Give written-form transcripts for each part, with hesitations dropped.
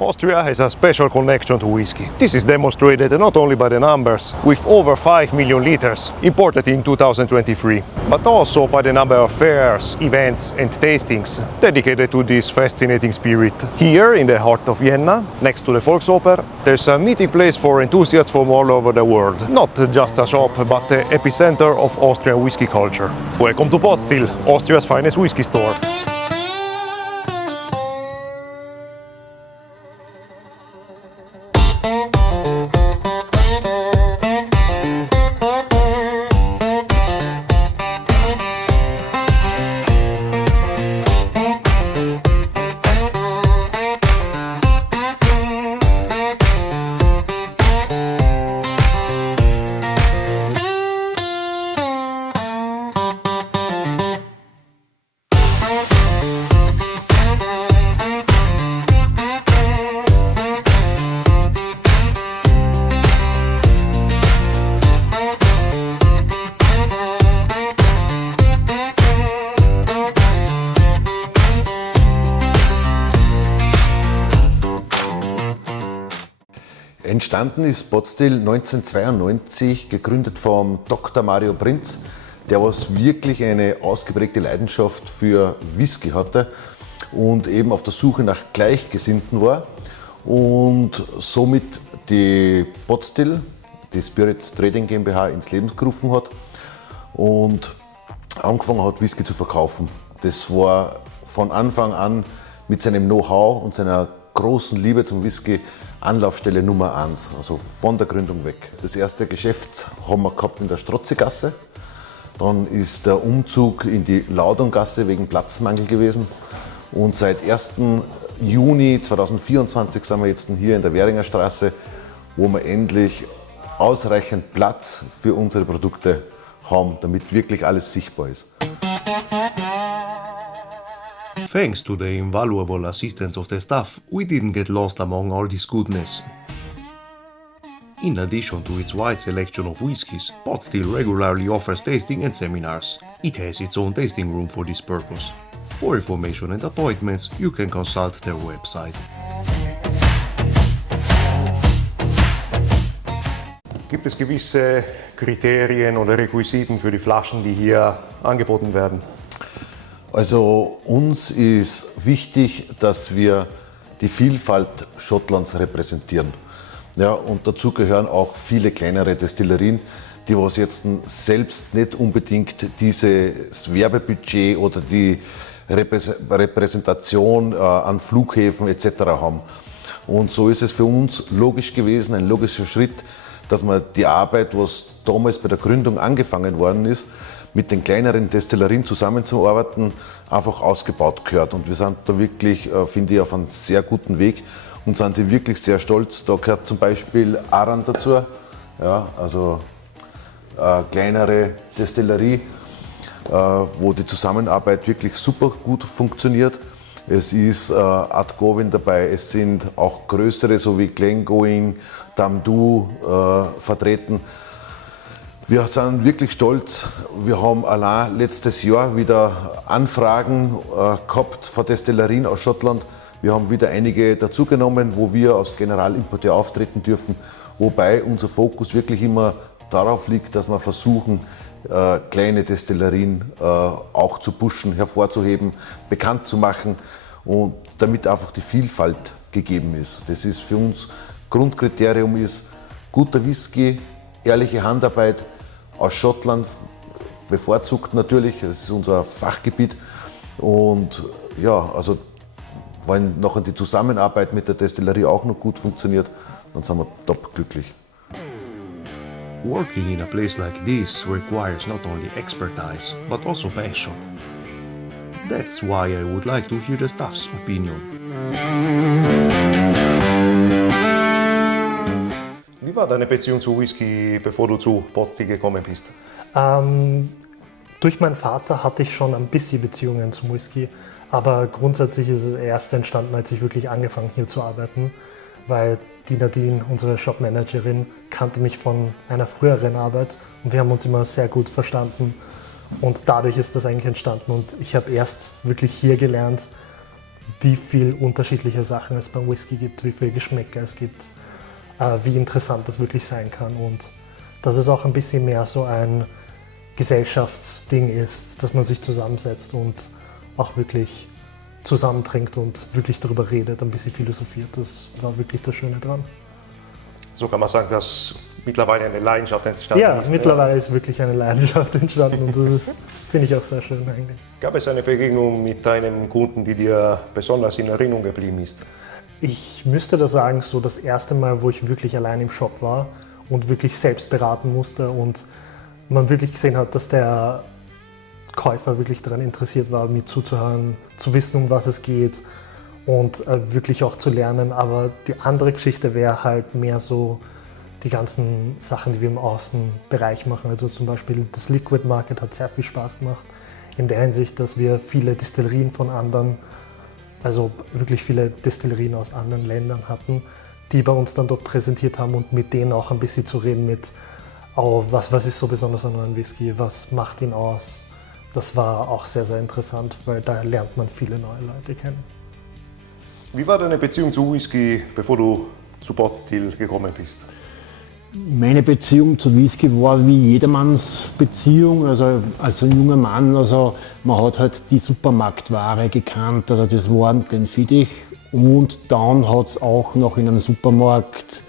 Austria has a special connection to whiskey. This is demonstrated not only by the numbers, with over 5 million liters imported in 2023, but also by the number of fairs, events and tastings dedicated to this fascinating spirit. Here in the heart of Vienna, next to the Volksoper, there's a meeting place for enthusiasts from all over the world. Not just a shop, but the epicenter of Austrian whiskey culture. Welcome to Potstill, Austria's finest whiskey store. Entstanden ist Potstill 1992, gegründet vom Dr. Mario Prinz, der was wirklich eine ausgeprägte Leidenschaft für Whisky hatte und eben auf der Suche nach Gleichgesinnten war und somit die Potstill, die Spirit Trading GmbH, ins Leben gerufen hat und angefangen hat, Whisky zu verkaufen. Das war von Anfang an mit seinem Know-how und seiner großen Liebe zum Whisky Anlaufstelle Nummer 1, also von der Gründung weg. Das erste Geschäft haben wir gehabt in der Strotzegasse. Dann ist der Umzug in die Laudongasse wegen Platzmangel gewesen. Und seit 1. Juni 2024 sind wir jetzt hier in der Währinger Straße, wo wir endlich ausreichend Platz für unsere Produkte haben, damit wirklich alles sichtbar ist. Thanks to the invaluable assistance of the staff, we didn't get lost among all this goodness. In addition to its wide selection of whiskies, Potstill regularly offers tasting and seminars. It has its own tasting room for this purpose. For information and appointments, you can consult their website. Gibt es gewisse Kriterien oder Requisiten für die Flaschen, die hier angeboten werden? Also uns ist wichtig, dass wir die Vielfalt Schottlands repräsentieren. Ja, und dazu gehören auch viele kleinere Destillerien, die was jetzt selbst nicht unbedingt dieses Werbebudget oder die Repräsentation an Flughäfen etc. haben. Und so ist es für uns logisch gewesen, ein logischer Schritt, dass man die Arbeit, was damals bei der Gründung angefangen worden ist, mit den kleineren Destillerien zusammenzuarbeiten, einfach ausgebaut gehört. Und wir sind da wirklich, finde ich, auf einem sehr guten Weg und sind sie wirklich sehr stolz. Da gehört zum Beispiel Aran dazu, ja, also eine kleinere Destillerie, wo die Zusammenarbeit wirklich super gut funktioniert. Es ist Ardgowan dabei, es sind auch größere, so wie Glengoyne, Damdu vertreten. Wir sind wirklich stolz. Wir haben allein letztes Jahr wieder Anfragen gehabt von Destillerien aus Schottland. Wir haben wieder einige dazugenommen, wo wir als Generalimporteur auftreten dürfen. Wobei unser Fokus wirklich immer darauf liegt, dass wir versuchen, kleine Destillerien auch zu pushen, hervorzuheben, bekannt zu machen und damit einfach die Vielfalt gegeben ist. Das ist für uns Grundkriterium ist guter Whisky, ehrliche Handarbeit, aus Schottland, bevorzugt natürlich, das ist unser Fachgebiet. Und ja, also wenn nachher die Zusammenarbeit mit der Destillerie auch noch gut funktioniert, dann sind wir top glücklich. Working in a place like this requires not only expertise, but also passion. That's why I would like to hear the staff's opinion. Wie war deine Beziehung zu Whisky, bevor du zu Potstill gekommen bist? Durch meinen Vater hatte ich schon ein bisschen Beziehungen zum Whisky, aber grundsätzlich ist es erst entstanden, als ich wirklich angefangen hier zu arbeiten, weil die Nadine, unsere Shopmanagerin, kannte mich von einer früheren Arbeit und wir haben uns immer sehr gut verstanden und dadurch ist das eigentlich entstanden und ich habe erst wirklich hier gelernt, wie viel unterschiedliche Sachen es beim Whisky gibt, wie viele Geschmäcker es gibt, wie interessant das wirklich sein kann und dass es auch ein bisschen mehr so ein Gesellschaftsding ist, dass man sich zusammensetzt und auch wirklich zusammentrinkt und wirklich darüber redet, ein bisschen philosophiert. Das war wirklich das Schöne dran. So kann man sagen, dass mittlerweile eine Leidenschaft entstanden Ja, ist. mittlerweile ist wirklich eine Leidenschaft entstanden und das ist, finde ich auch sehr schön eigentlich. Gab es eine Begegnung mit einem Kunden, die dir besonders in Erinnerung geblieben ist? Ich müsste da sagen, so das erste Mal, wo ich wirklich allein im Shop war und wirklich selbst beraten musste und man wirklich gesehen hat, dass der Käufer wirklich daran interessiert war, mir zuzuhören, zu wissen, um was es geht und wirklich auch zu lernen. Aber die andere Geschichte wäre halt mehr so die ganzen Sachen, die wir im Außenbereich machen. Also zum Beispiel das Liquid Market hat sehr viel Spaß gemacht in der Hinsicht, dass wir viele Distillerien von anderen, also wirklich viele Distillerien aus anderen Ländern hatten, die bei uns dann dort präsentiert haben und mit denen auch ein bisschen zu reden mit, oh, was ist so besonders an eurem Whisky, was macht ihn aus? Das war auch sehr, sehr interessant, weil da lernt man viele neue Leute kennen. Wie war deine Beziehung zu Whisky, bevor du zu Pot Still gekommen bist? Meine Beziehung zu Whisky war wie jedermanns Beziehung, also als ein junger Mann, also man hat halt die Supermarktware gekannt, oder das waren Glenfiddich und dann hat es auch noch in einem Supermarkt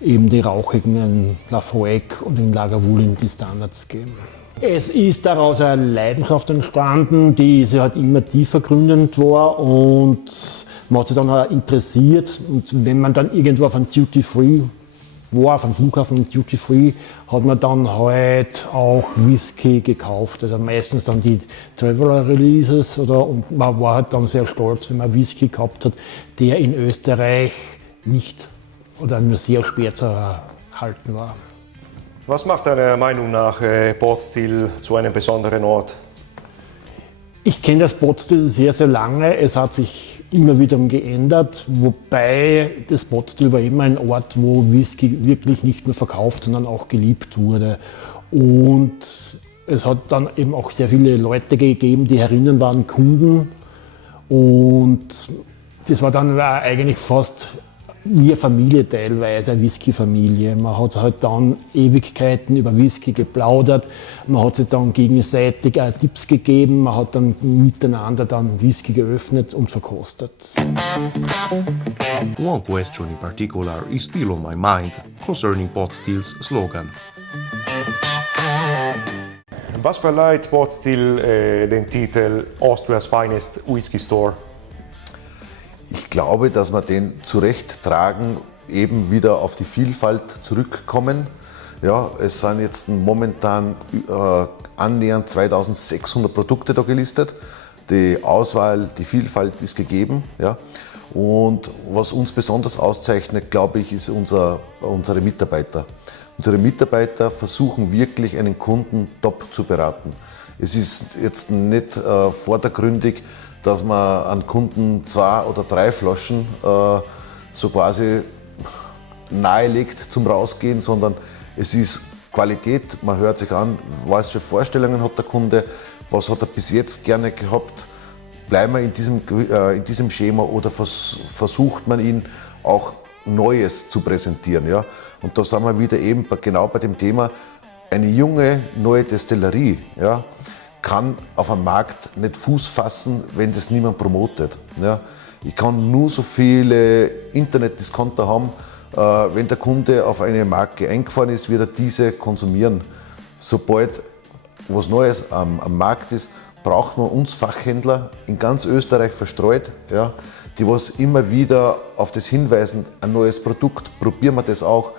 eben die rauchigen Lafroig und in Lagavulin die Standards gegeben. Es ist daraus eine Leidenschaft entstanden, die sich halt immer tiefer gründend war und man hat sich dann auch interessiert und wenn man dann irgendwo auf einem Duty Free war, auf einem Flughafen Duty Free, hat man dann halt auch Whisky gekauft, also meistens dann die Traveler Releases und man war halt dann sehr stolz, wenn man Whisky gehabt hat, der in Österreich nicht oder nur sehr schwer zu erhalten war. Was macht deiner Meinung nach Pot Still zu einem besonderen Ort? Ich kenne das Pot Still sehr, sehr lange. Es hat sich immer wieder geändert, wobei das Pot Still war immer ein Ort, wo Whisky wirklich nicht nur verkauft, sondern auch geliebt wurde. Und es hat dann eben auch sehr viele Leute gegeben, die herinnen waren, Kunden. Und das war dann eigentlich fast wie eine Familie teilweise, eine Whisky-Familie. Man hat halt dann Ewigkeiten über Whisky geplaudert, man hat sich dann gegenseitig Tipps gegeben, man hat dann miteinander dann Whisky geöffnet und verkostet. One question in particular is still on my mind concerning Pot Still's slogan. Was verleiht Pot Still den Titel Austria's Finest Whisky Store? Ich glaube, dass wir den zu Recht tragen, eben wieder auf die Vielfalt zurückkommen. Ja, es sind jetzt momentan annähernd 2600 Produkte da gelistet. Die Auswahl, die Vielfalt ist gegeben. Ja. Und was uns besonders auszeichnet, glaube ich, ist unsere Mitarbeiter. Unsere Mitarbeiter versuchen wirklich, einen Kunden top zu beraten. Es ist jetzt nicht vordergründig, dass man an Kunden 2 oder 3 Flaschen so quasi nahelegt zum Rausgehen, sondern es ist Qualität, man hört sich an, was für Vorstellungen hat der Kunde, was hat er bis jetzt gerne gehabt, bleiben wir in diesem Schema oder versucht man ihn auch Neues zu präsentieren. Ja? Und da sind wir wieder eben genau bei dem Thema, eine junge, neue Destillerie, ja, kann auf einem Markt nicht Fuß fassen, wenn das niemand promotet. Ja. Ich kann nur so viele Internetdiscounter haben, wenn der Kunde auf eine Marke eingefahren ist, wird er diese konsumieren. Sobald was Neues am Markt ist, braucht man uns Fachhändler in ganz Österreich verstreut, ja, die was immer wieder auf das hinweisen, ein neues Produkt, probieren wir das auch,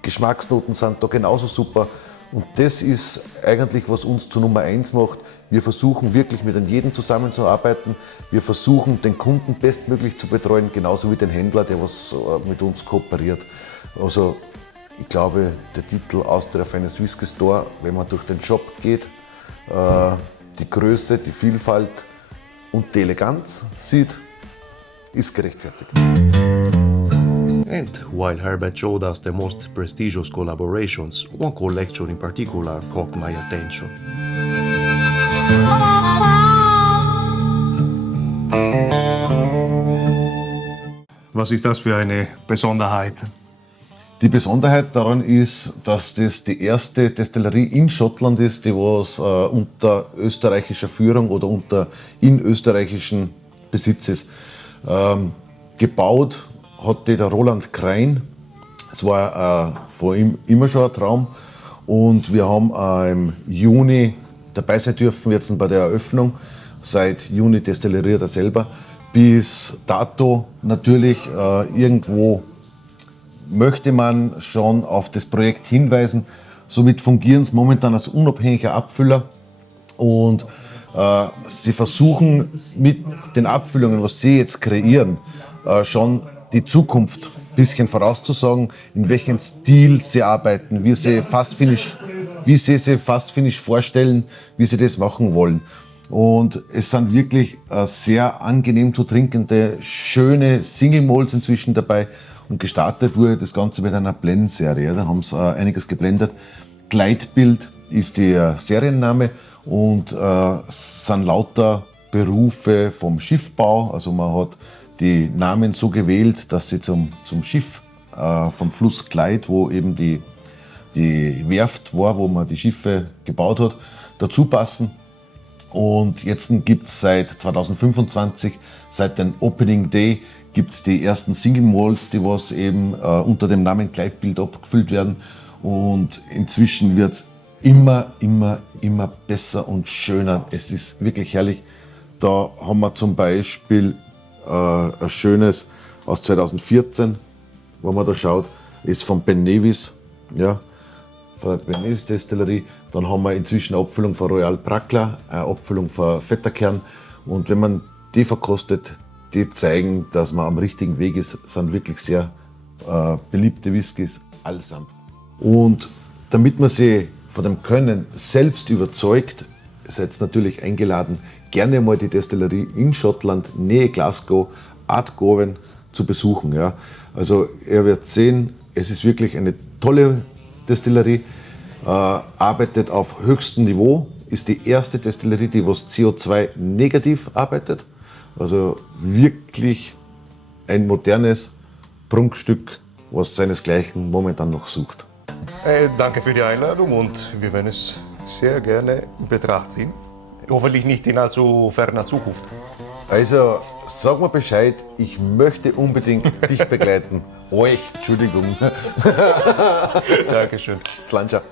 Geschmacksnoten sind da genauso super. Und das ist eigentlich, was uns zu Nummer 1 macht. Wir versuchen wirklich mit jedem zusammenzuarbeiten. Wir versuchen, den Kunden bestmöglich zu betreuen, genauso wie den Händler, der was mit uns kooperiert. Also ich glaube, der Titel Austria Finest Whisky Store, wenn man durch den Shop geht, die Größe, die Vielfalt und die Eleganz sieht, ist gerechtfertigt. And while Herbert showed us the most prestigious collaborations, one collection in particular caught my attention. Was ist das für eine Besonderheit? Die Besonderheit daran ist, dass das die erste Destillerie in Schottland ist, die was unter österreichischer Führung oder in österreichischen Besitz ist. Gebaut hat die der Roland Krein. Es war von ihm immer schon ein Traum. Und wir haben im Juni dabei sein dürfen, jetzt bei der Eröffnung. Seit Juni destilliert er selber. Bis dato natürlich irgendwo möchte man schon auf das Projekt hinweisen. Somit fungieren sie momentan als unabhängiger Abfüller und sie versuchen mit den Abfüllungen, was sie jetzt kreieren, schon die Zukunft ein bisschen vorauszusagen, in welchem Stil sie arbeiten, wie sie sie Fast Finish vorstellen, wie sie das machen wollen. Und es sind wirklich sehr angenehm zu trinkende, schöne Single Malts inzwischen dabei. Und gestartet wurde das Ganze mit einer Blend-Serie. Da haben sie einiges geblendet. Gleitbild ist der Serienname und sind lauter Berufe vom Schiffbau. Also man hat die Namen so gewählt, dass sie zum Schiff vom Fluss Clyde, wo eben die Werft war, wo man die Schiffe gebaut hat, dazu passen. Und jetzt gibt es seit 2025, seit dem Opening Day, gibt es die ersten Single Malts, die was eben unter dem Namen Gleitbild abgefüllt werden. Und inzwischen wird es immer besser und schöner. Es ist wirklich herrlich. Da haben wir zum Beispiel ein schönes aus 2014, wenn man da schaut, ist von Ben Nevis, ja, von der Ben Nevis Destillerie. Dann haben wir inzwischen eine Abfüllung von Royal Prackler, eine Abfüllung von Vetterkern. Und wenn man die verkostet, die zeigen, dass man am richtigen Weg ist, sind wirklich sehr beliebte Whiskys allesamt. Und damit man sie von dem Können selbst überzeugt, seid ihr natürlich eingeladen, gerne mal die Destillerie in Schottland, Nähe Glasgow, Ardgowan zu besuchen. Ja. Also ihr werdet sehen, es ist wirklich eine tolle Destillerie, arbeitet auf höchstem Niveau, ist die erste Destillerie, die was CO2-negativ arbeitet. Also wirklich ein modernes Prunkstück, was seinesgleichen momentan noch sucht. Danke für die Einladung und wir werden es sehr gerne in Betracht ziehen. Hoffentlich nicht in allzu ferner Zukunft. Also sag mir Bescheid, ich möchte unbedingt dich begleiten. Euch, Entschuldigung. Dankeschön. Slanja.